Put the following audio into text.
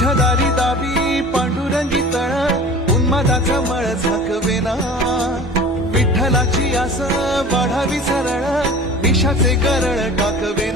तुझ्या दारी दाबी पांडुरंगी तळ उन्मादाचा मळ झाकवेना विठ्ठलाची आस वाढावी सरळ विषाचे करळ टाकवे